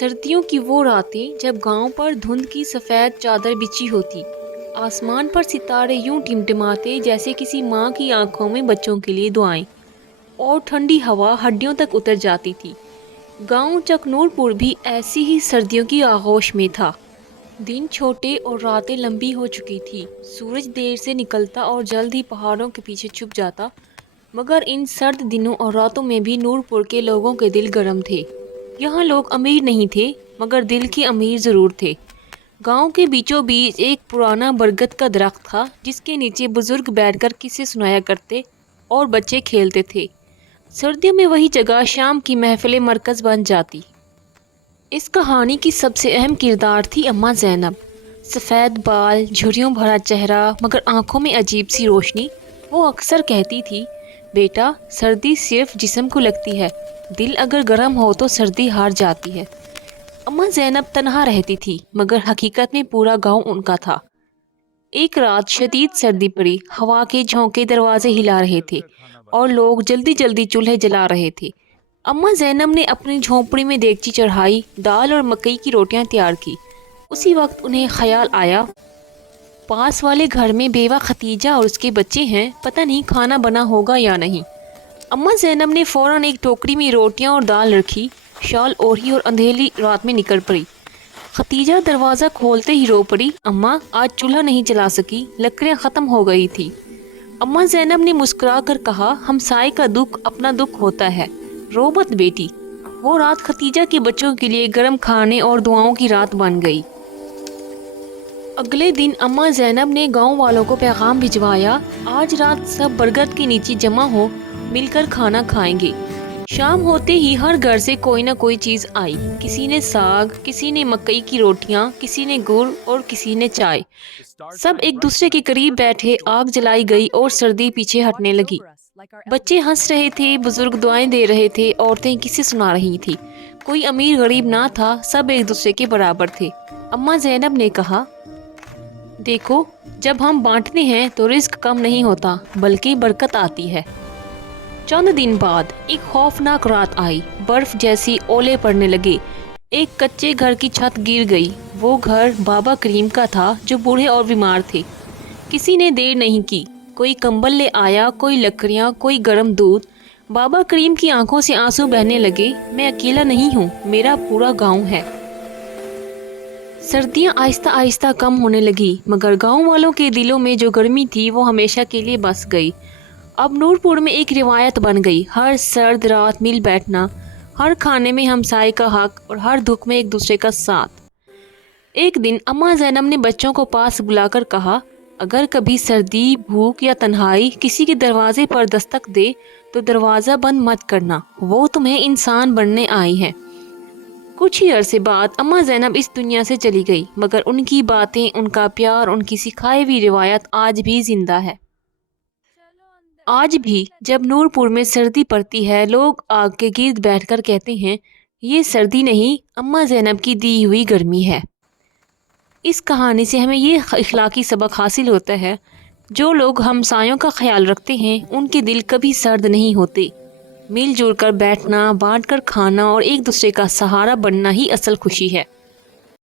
سردیوں کی وہ راتیں جب گاؤں پر دھند کی سفید چادر بچھی ہوتی، آسمان پر ستارے یوں ٹمٹماتے جیسے کسی ماں کی آنکھوں میں بچوں کے لیے دعائیں، اور ٹھنڈی ہوا ہڈیوں تک اتر جاتی تھی۔ گاؤں چکنور پور بھی ایسی ہی سردیوں کی آغوش میں تھا۔ دن چھوٹے اور راتیں لمبی ہو چکی تھی، سورج دیر سے نکلتا اور جلد ہی پہاڑوں کے پیچھے چھپ جاتا، مگر ان سرد دنوں اور راتوں میں بھی نور پور کے لوگوں کے دل گرم تھے۔ یہاں لوگ امیر نہیں تھے، مگر دل کے امیر ضرور تھے۔ گاؤں کے بیچوں بیچ ایک پرانا برگد کا درخت تھا، جس کے نیچے بزرگ بیٹھ کر قصے سنایا کرتے اور بچے کھیلتے تھے۔ سردیوں میں وہی جگہ شام کی محفل مرکز بن جاتی۔ اس کہانی کی سب سے اہم کردار تھی اماں زینب۔ سفید بال، جھریوں بھرا چہرہ، مگر آنکھوں میں عجیب سی روشنی۔ وہ اکثر کہتی تھی، بیٹا، سردی صرف جسم کو لگتی ہے، دل اگر گرم ہو تو سردی ہار جاتی ہے۔ اماں زینب تنہا رہتی تھی، مگر حقیقت میں پورا گاؤں ان کا تھا۔ ایک رات شدید سردی پڑی، ہوا کے جھونکے دروازے ہلا رہے تھے اور لوگ جلدی جلدی چولہے جلا رہے تھے۔ اماں زینب نے اپنی جھونپڑی میں دیگچی چڑھائی، دال اور مکئی کی روٹیاں تیار کی۔ اسی وقت انہیں خیال آیا، پاس والے گھر میں بیوہ ختیجہ اور اس کے بچے ہیں، پتہ نہیں کھانا بنا ہوگا یا نہیں۔ اماں زینب نے فوراً ایک ٹوکری میں روٹیاں اور دال رکھی، شال اوڑھی اور اندھیری رات میں نکل پڑی۔ ختیجہ دروازہ کھولتے ہی رو پڑی، اماں، آج چولہا نہیں جلا سکی، لکڑیاں ختم ہو گئی تھی۔ اماں زینب نے مسکرا کر کہا، ہمسائے کا دکھ اپنا دکھ ہوتا ہے، رو مت بیٹی۔ وہ رات ختیجہ کے بچوں کے لیے گرم کھانے اور دعاؤں کی رات بن گئی۔ اگلے دن اماں زینب نے گاؤں والوں کو پیغام بھجوایا، آج رات سب برگد کے نیچے جمع ہو، مل کر کھانا کھائیں گے۔ شام ہوتے ہی ہر گھر سے کوئی نہ کوئی چیز آئی، کسی نے ساگ، کسی نے مکئی کی روٹیاں، کسی نے گڑ اور کسی نے چائے۔ سب ایک دوسرے کے قریب بیٹھے، آگ جلائی گئی اور سردی پیچھے ہٹنے لگی۔ بچے ہنس رہے تھے، بزرگ دعائیں دے رہے تھے، عورتیں قصے سنا رہی تھی۔ کوئی امیر غریب نہ تھا، سب ایک دوسرے کے برابر تھے۔ اماں زینب نے کہا، دیکھو، جب ہم بانٹتے ہیں تو رزق کم نہیں ہوتا، بلکہ برکت آتی ہے۔ چند دن بعد ایک خوفناک رات آئی، برف جیسی اولے پڑنے لگے، ایک کچے گھر کی چھت گر گئی۔ وہ گھر بابا کریم کا تھا، جو بوڑھے اور بیمار تھے۔ کسی نے دیر نہیں کی، کوئی کمبل لے آیا، کوئی لکڑیاں، کوئی گرم دودھ۔ بابا کریم کی آنکھوں سے آنسو بہنے لگے، میں اکیلا نہیں ہوں، میرا پورا گاؤں ہے۔ سردیاں آہستہ آہستہ کم ہونے لگی، مگر گاؤں والوں کے دلوں میں جو گرمی تھی وہ ہمیشہ کے لیے بس گئی۔ اب نور پور میں ایک روایت بن گئی، ہر سرد رات مل بیٹھنا، ہر کھانے میں ہمسائے کا حق اور ہر دکھ میں ایک دوسرے کا ساتھ۔ ایک دن اماں زینب نے بچوں کو پاس بلا کر کہا، اگر کبھی سردی، بھوک یا تنہائی کسی کے دروازے پر دستک دے تو دروازہ بند مت کرنا، وہ تمہیں انسان بننے آئی ہے۔ کچھ ہی عرصے بعد اماں زینب اس دنیا سے چلی گئی، مگر ان کی باتیں، ان کا پیار، ان کی سکھائی ہوئی روایت آج بھی زندہ ہے۔ آج بھی جب نور پور میں سردی پڑتی ہے، لوگ آگ کے گرد بیٹھ کر کہتے ہیں، یہ سردی نہیں، اماں زینب کی دی ہوئی گرمی ہے۔ اس کہانی سے ہمیں یہ اخلاقی سبق حاصل ہوتا ہے، جو لوگ ہمسایوں کا خیال رکھتے ہیں، ان کے دل کبھی سرد نہیں ہوتے۔ مل جل کر بیٹھنا، بانٹ کر کھانا اور ایک دوسرے کا سہارا بننا ہی اصل خوشی ہے۔